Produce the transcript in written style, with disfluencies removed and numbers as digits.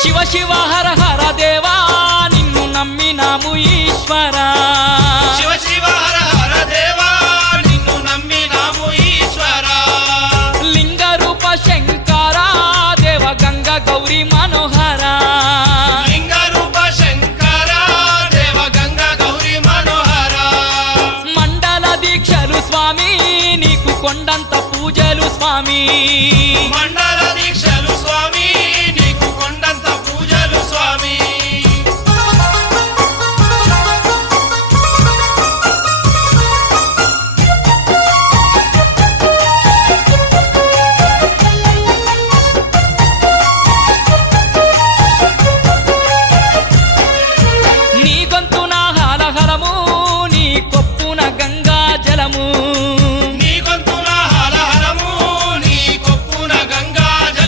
శివ శివ హర హర దేవా నిన్ను నమ్మినాము ఈశ్వరా శివ శివ హర హర దేవా నిన్ను నమ్మినాము ఈశ్వరా లింగ రూప శంకరా దేవ గంగ గౌరీ మనోహర